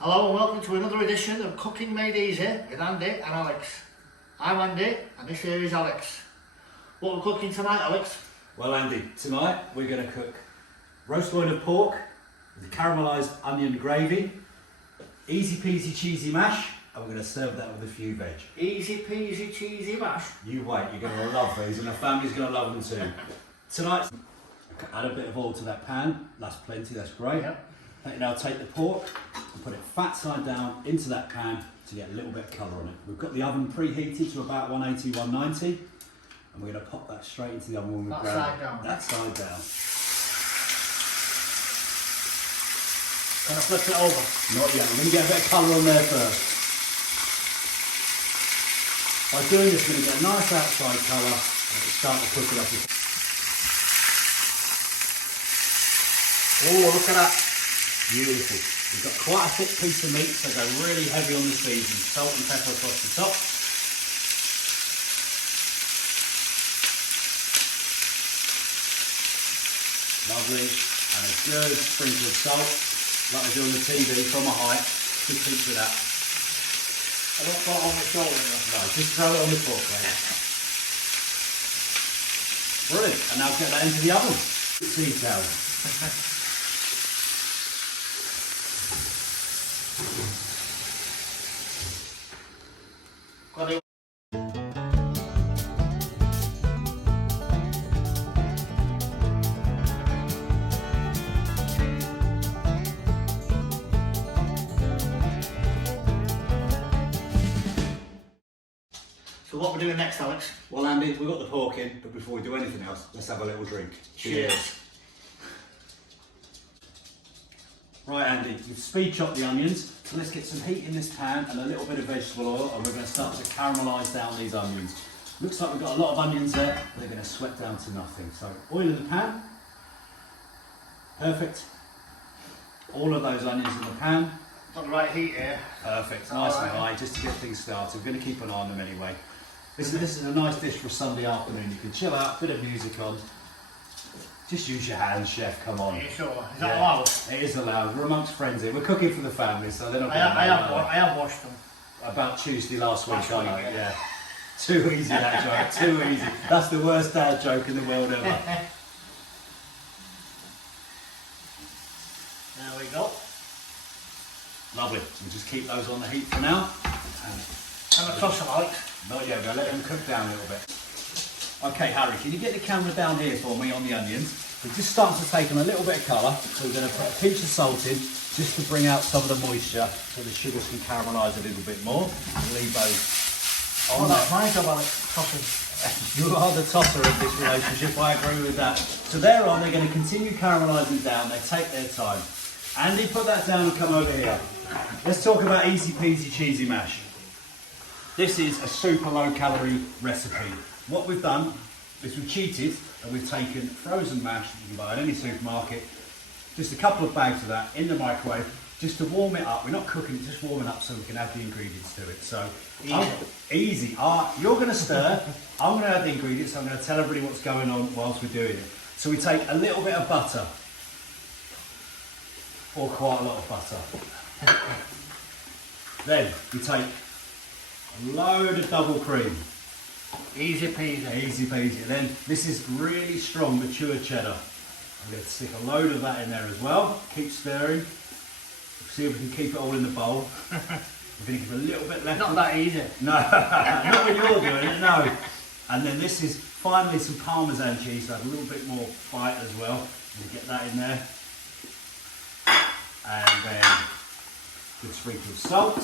Hello and welcome to another edition of Cooking Made Easy with Andy and Alex. I'm Andy and this here is Alex. What we're cooking tonight, Alex? Well, Andy, tonight we're going to cook roast loin of pork with caramelised onion gravy, easy peasy cheesy mash, and we're going to serve that with a few veg. Easy peasy cheesy mash. You wait, you're going to love these and the family's going to love them too. Tonight, add a bit of oil to that pan, that's plenty, that's great. Yep. Now take the pork and put it fat side down into that pan to get a little bit of colour on it. We've got the oven preheated to about 180, 190, and we're going to pop that straight into the oven when we That brown side down. That side down. Can I flip it over? Not yet, we're going to get a bit of colour on there first. By doing this, we're going to get a nice outside colour and it'll start to cook it up. Oh, look at that. Beautiful. We've got quite a thick piece of meat, so go really heavy on the seasoning. Salt and pepper across the top. Lovely. And a good sprinkle of salt, like they do on the TV from a height. Just keeps it up. I don't put it on my shoulder now. No, just throw it on the pork plate. Brilliant. And now get that into the oven. Detail. Got it. So what we're doing next, Alex? Well, Andy, we've got the pork in, but before we do anything else, let's have a little drink. Cheers. Right, Andy, you've speed chopped the onions, so let's get some heat in this pan and a little bit of vegetable oil, and we're going to start to caramelise down these onions. Looks like we've got a lot of onions there, they're going to sweat down to nothing. So, oil in the pan, perfect. All of those onions in the pan, Got the right heat here. perfect, nice and high, just to get things started. We're going to keep an eye on them anyway. This is a nice dish for a Sunday afternoon. You can chill out, bit of music on. Just use your hands, chef, come on. Are you sure? Is that allowed? It is allowed. We're amongst friends here. We're cooking for the family, so they're not going to I have washed them. About Tuesday last week, Last I week, know, yeah. yeah. Too easy, that joke, too easy. That's the worst dad joke in the world ever. There we go. Lovely. We'll just keep those on the heat for now. And a toss them, Alex. Not yet, we'll let them cook down a little bit. Okay, Harry, can you get the camera down here for me on the onions? We're just starting to take them a little bit of colour, so we're going to put a pinch of salt in just to bring out some of the moisture so the sugars can caramelise a little bit more. And leave those on there. That's my job, Alex. Tossing. You are the tosser of this relationship, I agree with that. So they're on, they're going to continue caramelising down, they take their time. Andy, put that down and come over here. Let's talk about easy peasy cheesy mash. This is a super low calorie recipe. What we've done is we've cheated and we've taken frozen mash that you can buy in any supermarket, just a couple of bags of that in the microwave, just to warm it up. We're not cooking it, just warming up so we can add the ingredients to it. So easy. You're going to stir, I'm going to add the ingredients, I'm going to tell everybody what's going on whilst we're doing it. So we take a little bit of butter, or quite a lot of butter. Then we take a load of double cream. Easy peasy. Easy peasy. And then this is really strong mature cheddar. I'm going to stick a load of that in there as well. Keep stirring. See if we can keep it all in the bowl. We're going to give a little bit left. Not that easy. No, not when you're doing it, no. And then this is finally some Parmesan cheese, so a little bit more bite as well. I'm going to get that in there. And then a good sprinkle of salt.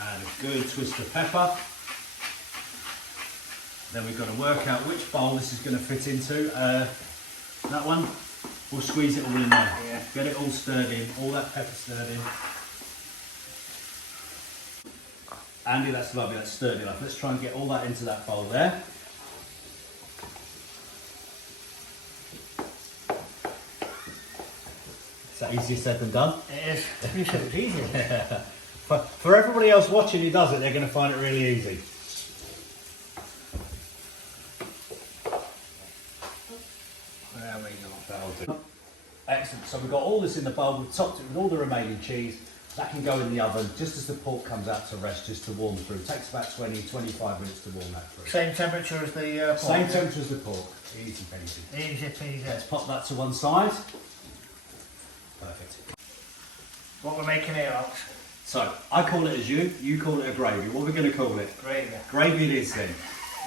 And a good twist of pepper. Then we've got to work out which bowl this is going to fit into. That one, we'll squeeze it all in there. Yeah. Get it all stirred in, all that pepper stirred in. Andy, that's lovely, that's stirred enough. Let's try and get all that into that bowl there. Is that easier said than done? It is. You said it was easy. For everybody else watching who does it, they're going to find it really easy. There we go. That'll do. Excellent. So we've got all this in the bowl. We've topped it with all the remaining cheese. That can go in the oven just as the pork comes out to rest, just to warm through. It takes about 20-25 minutes to warm that through. Same temperature as the pork? Same temperature as the pork. Easy peasy. Easy peasy. Let's pop that to one side. Perfect. What we're making here, Alex? So, I call it as you call it a gravy. What are we going to call it? Gravy. Gravy it is then.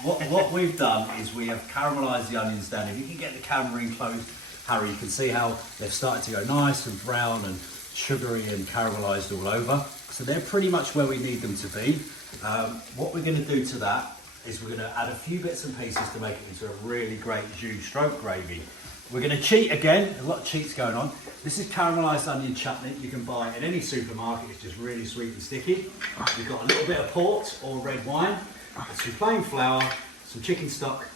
What we've done is we have caramelised the onions down. If you can get the camera in close, Harry, you can see how they've started to go nice and brown and sugary and caramelised all over. So they're pretty much where we need them to be. What we're going to do to that is we're going to add a few bits and pieces to make it into a really great jus stroke gravy. We're going to cheat again, a lot of cheats going on. This is caramelised onion chutney you can buy in any supermarket. It's just really sweet and sticky. We've got a little bit of port or red wine, some plain flour, some chicken stock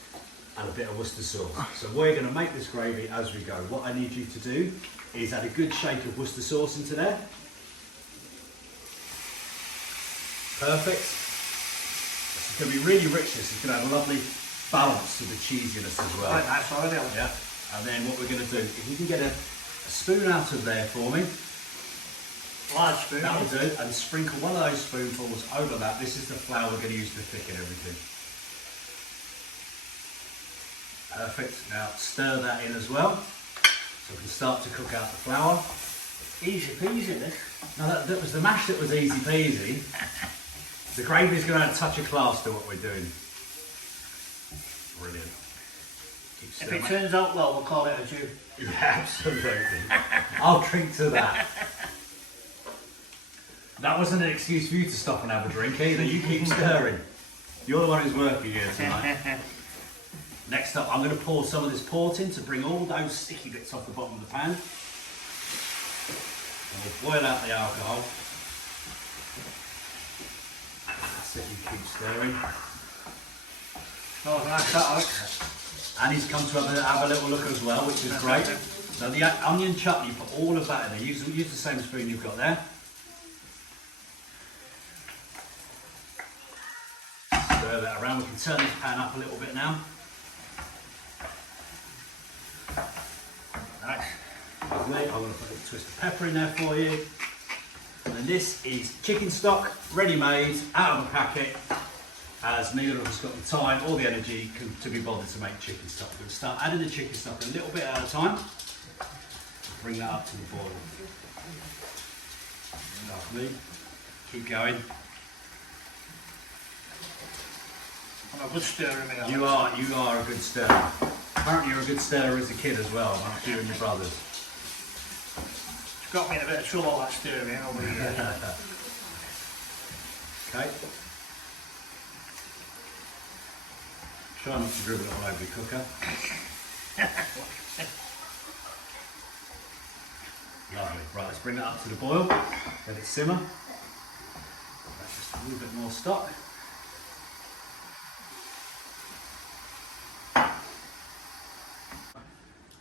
and a bit of Worcester sauce. So we're going to make this gravy as we go. What I need you to do is add a good shake of Worcester sauce into there. Perfect. This is going to be really rich. This is going to have a lovely balance to the cheesiness as well. Right, that's already on. Yeah. And then what we're going to do, if you can get a spoon out of there for me. Large spoon. That'll do. And sprinkle one of those spoonfuls over that. This is the flour we're going to use to thicken everything. Perfect. Now stir that in as well. So we can start to cook out the flour. Easy peasy this. Now that was the mash that was easy peasy. The gravy is going to add a touch of class to what we're doing. Brilliant. If it turns out well, we'll call it a jus. Yeah, absolutely. I'll drink to that. That wasn't an excuse for you to stop and have a drink either. You keep stirring. You're the one who's working here tonight. Next up, I'm going to pour some of this port in to bring all those sticky bits off the bottom of the pan. And we'll boil out the alcohol. That's it, you keep stirring. Oh, nice that, Alex. And he's come to have a little look as well, which is great. So the onion chutney, put all of that in there. Use the same spoon you've got there. Stir that around. We can turn this pan up a little bit now. Nice. Lovely. I'm going to put a twist of pepper in there for you. And then this is chicken stock, ready-made, out of a packet, as neither of us got the time or the energy to be bothered to make chicken stock. We're going to start adding the chicken stock a little bit at a time. Bring that up to the boil. Lovely. Keep going. I'm a good stirrer, me. You are a good stirrer. Apparently you're a good stirrer as a kid as well, aren't you and your brothers? It's got me in a bit of trouble, that stirring over the years. Okay. Try not to dribble it all over the cooker. Lovely. Right, let's bring that up to the boil. Let it simmer. That's just a little bit more stock.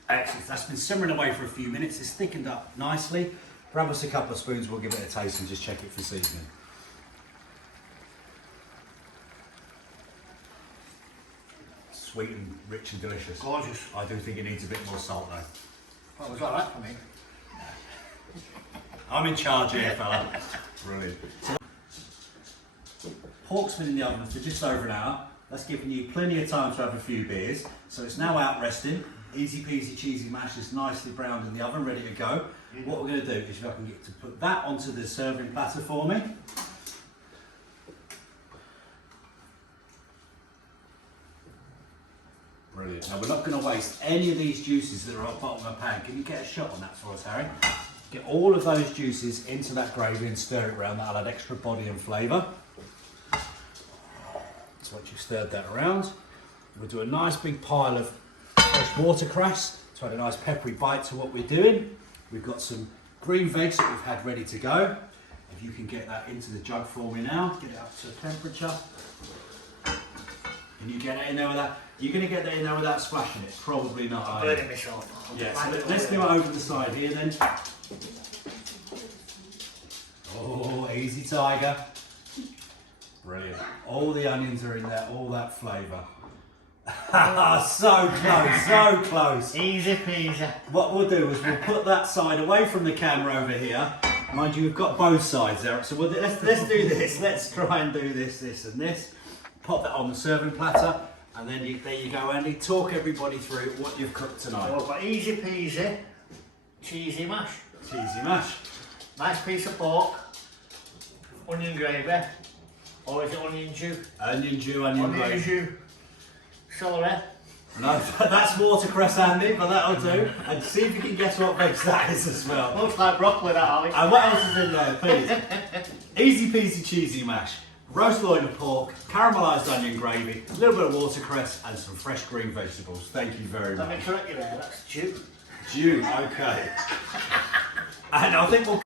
Excellent. That's been simmering away for a few minutes. It's thickened up nicely. Grab us a couple of spoons, we'll give it a taste and just check it for seasoning. Sweet and rich and delicious. Gorgeous. I do think it needs a bit more salt though. Well, it was alright for me. I'm in charge here, fella. Brilliant. So, pork's been in the oven for just over an hour. That's given you plenty of time to have a few beers. So it's now out resting. Easy peasy cheesy mash is nicely browned in the oven, ready to go. What we're going to do is if I can get to put that onto the serving platter for me. Brilliant. Now we're not going to waste any of these juices that are on the bottom of the pan. Can you get a shot on that for us, Harry? Get all of those juices into that gravy and stir it around. That'll add extra body and flavour. So once you've stirred that around, we'll do a nice big pile of fresh watercress to add a nice peppery bite to what we're doing. We've got some green veg that we've had ready to go. If you can get that into the jug for me now, get it up to temperature. Can you get it in there with that? You're going to get that in there without splashing it? Probably not. I'm burning myself. Yeah, so let's do it over the side here then. Oh, easy tiger. Brilliant. All the onions are in there, all that flavour. So close, so close. Easy peasy. What we'll do is we'll put that side away from the camera over here. Mind you, we've got both sides there. So let's do this. Let's try and do this, this and this. Pop that on the serving platter. And then there you go, Andy. Talk everybody through what you've cooked tonight. So we've got easy peasy, cheesy mash. Cheesy mash. Nice piece of pork, onion gravy, or is it onion jus? Onion jus, onion gravy. Jus, celery. No, that's watercress, Andy, but that'll do. And see if you can guess what base that is as well. Looks like broccoli, that, Alex. And what else is in there, please? Easy peasy cheesy mash. Roast loin of pork, caramelised onion gravy, a little bit of watercress and some fresh green vegetables. Thank you very Let much. me correct you there, that's jus. June, okay. And I think we'll